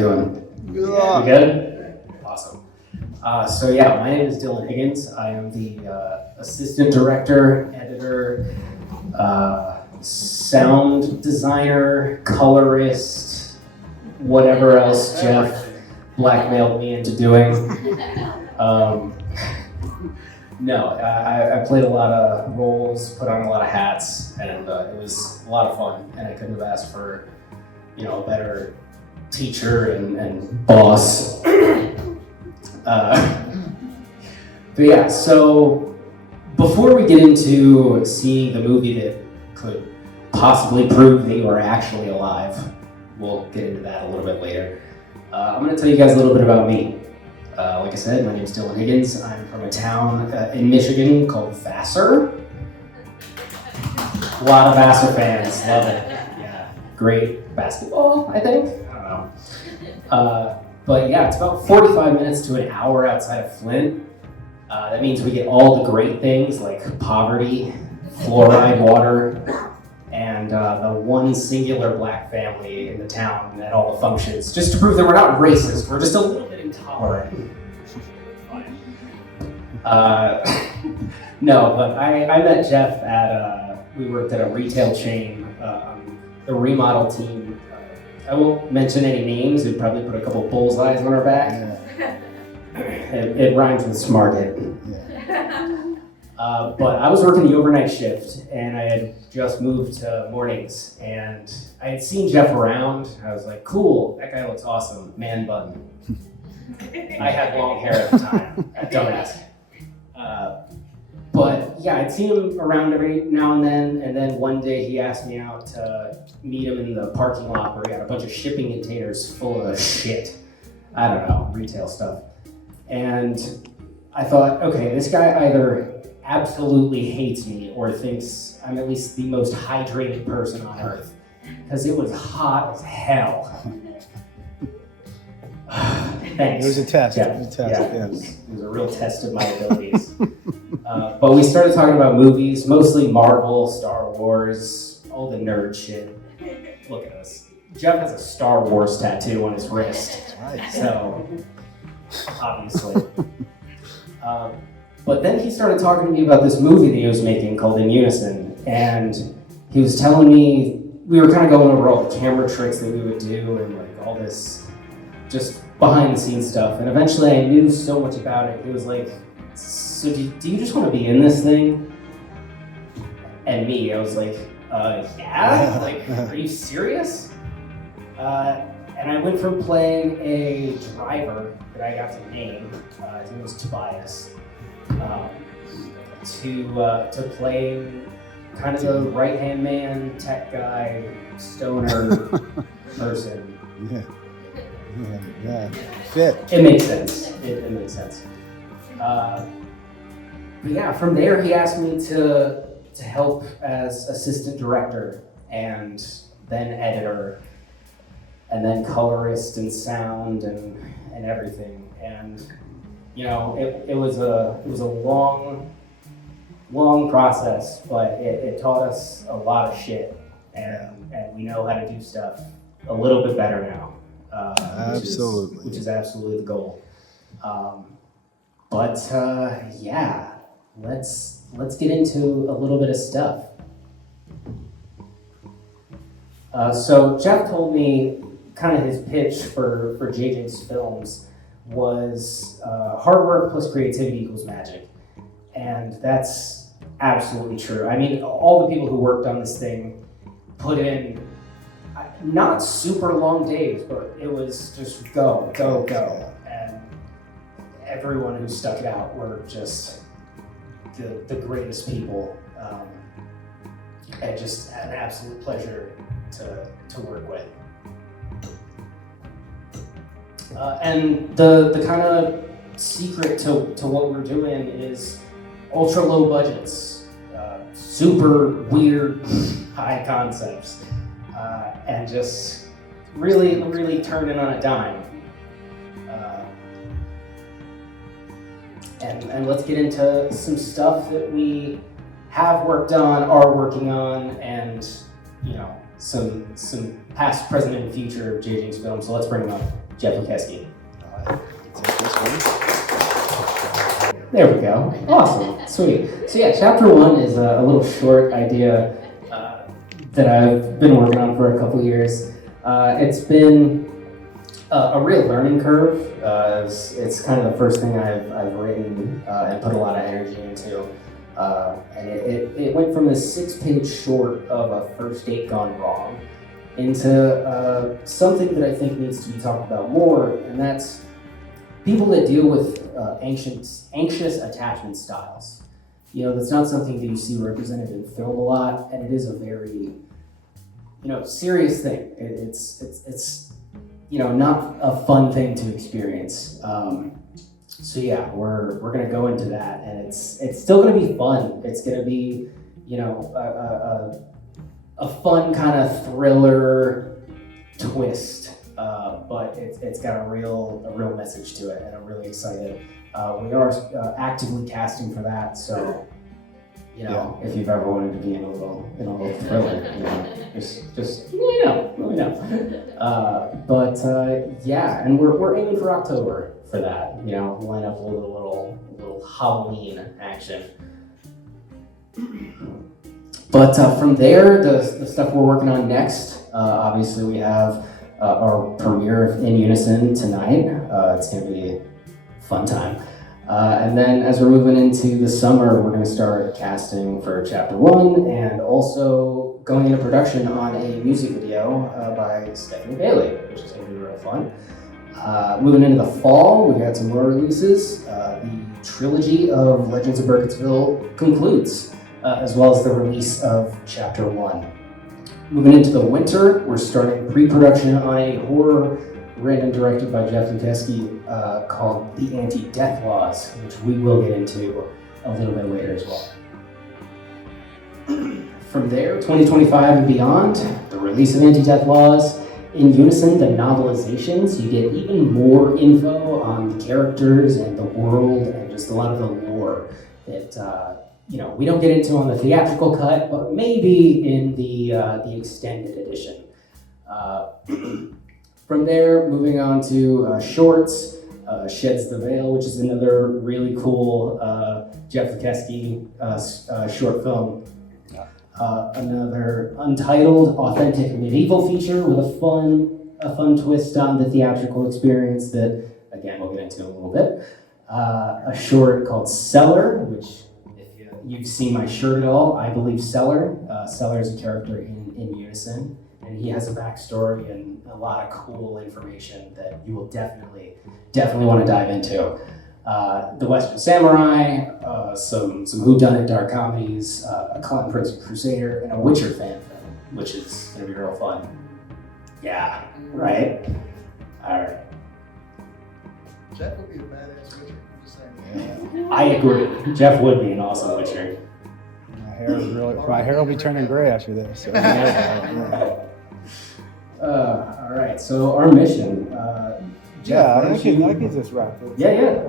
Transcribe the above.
doing? You good? Awesome. So yeah, my name is Dillon Higgins. I am the assistant director, editor, sound designer, colorist, whatever else Jeff blackmailed me into doing. No, I played a lot of roles, put on a lot of hats, and it was a lot of fun. And I couldn't have asked for, a better teacher and boss. But yeah, so before we get into seeing the movie that could possibly prove that you are actually alive, we'll get into that a little bit later. I'm going to tell you guys a little bit about me. Like I said, my name is Dillon Higgins. I'm from a town in Michigan called Vassar. A lot of Vassar fans, love it. Yeah, great basketball, I think. I don't know. But yeah, it's about 45 minutes to an hour outside of Flint. That means we get all the great things like poverty, fluoride water, and the one singular black family in the town at all the functions, just to prove that we're not racist, we're just a little bit intolerant. No, but I met Jeff at, we worked at a retail chain, the remodel team. I won't mention any names, we'd probably put a couple bullseyes on our back. Yeah. It rhymes with Smarget. Yeah. But I was working the overnight shift, and I had just moved to mornings, and I had seen Jeff around. I was like, cool, that guy looks awesome, man bun. I had long hair at the time, don't ask. But yeah, I'd seen him around every now and then one day he asked me out to meet him in the parking lot where he had a bunch of shipping containers full of shit. I don't know, retail stuff. And I thought, okay, this guy either absolutely hates me or thinks I'm at least the most hydrated person on earth, because it was hot as hell. Thanks. It was a test. Yeah. It was a test. Yeah. Yes. It was a real test of my abilities. But we started talking about movies, mostly Marvel, Star Wars, all the nerd shit. Look at us. Jeff has a Star Wars tattoo on his wrist. Right. So, obviously. But then he started talking to me about this movie that he was making called UNISON. And he was telling me, we were kind of going over all the camera tricks that we would do and like all this just behind the scenes stuff. And eventually I knew so much about it. He was like, so do you just want to be in this thing? And me, I was like, yeah? Like, are you serious? And I went from playing a driver that I got to name, his name was Tobias, to playing kind of the right-hand man, tech guy, stoner person. Yeah. Fit. It makes sense. It makes sense. But yeah, from there he asked me to help as assistant director and then editor and then colorist and sound and everything. And it was a long process, but it taught us a lot of shit, and we know how to do stuff a little bit better now. Absolutely. Which is absolutely the goal. Yeah, let's get into a little bit of stuff. So Jeff told me kind of his pitch for JJ's films was hard work plus creativity equals magic. And that's absolutely true. I mean, all the people who worked on this thing put in not super long days, but it was just go. And everyone who stuck it out were just the greatest people. And just an absolute pleasure to work with. And the kind of secret to what we're doing is ultra low budgets, super weird high concepts, and just really turning on a dime. And let's get into some stuff that we have worked on, are working on, and some past, present, and future of JJ's films. So let's bring them up. Jeff Lukeski. Take this one. There we go. Awesome. Sweet. So yeah, chapter 1 is a little short idea that I've been working on for a couple years. It's been a real learning curve. It's kind of the first thing I've written and put a lot of energy into. And it went from this 6-page short of a first date gone wrong into something that I think needs to be talked about more, and that's people that deal with anxious attachment styles. You know, that's not something that you see represented in film a lot, and it is a very, serious thing. It's not a fun thing to experience. So yeah, we're gonna go into that, and it's still gonna be fun. It's gonna be, a fun kind of thriller twist, but it's got a real message to it, and I'm really excited. We are actively casting for that, so if you've ever wanted to be in a little thriller, just let me know. But yeah, and we're aiming for October for that. Line up a little Halloween action. But from there, the stuff we're working on next, obviously we have our premiere in Unison tonight. It's going to be a fun time. And then as we're moving into the summer, we're going to start casting for chapter 1 and also going into production on a music video by Stephanie Bailey, which is going to be real fun. Moving into the fall, we got some more releases. The trilogy of Legends of Burkittsville concludes, as well as the release of chapter 1. Moving into the winter, we're starting pre-production on a horror written and directed by Jeff Lukeski called The Anti-Death Laws, which we will get into a little bit later as well. From there, 2025 and beyond, the release of Anti-Death Laws. In Unison, the novelizations, you get even more info on the characters and the world and just a lot of the lore that we don't get into on the theatrical cut, but maybe in the extended edition. From there, moving on to shorts, Sheds the Veil, which is another really cool Jeff Lukeski short film. Another untitled, authentic medieval feature with a fun twist on the theatrical experience that, again, we'll get into in a little bit. A short called Cellar, which, if you've seen my shirt at all, I believe Cellar. Cellar is a character in Unison, and he has a backstory and a lot of cool information that you will definitely want to dive into. The Western Samurai, some whodunit dark comedies, a Clinton Prison Crusader, and a Witcher fan film, which is going to be real fun. Yeah, right? All right. Jeff would be a badass Witcher. I'm just saying. Yeah. I agree. Jeff would be an awesome Witcher. My hair will be turning gray after this. So, All right, so our mission. Jeff, that gets us wrapped. Yeah.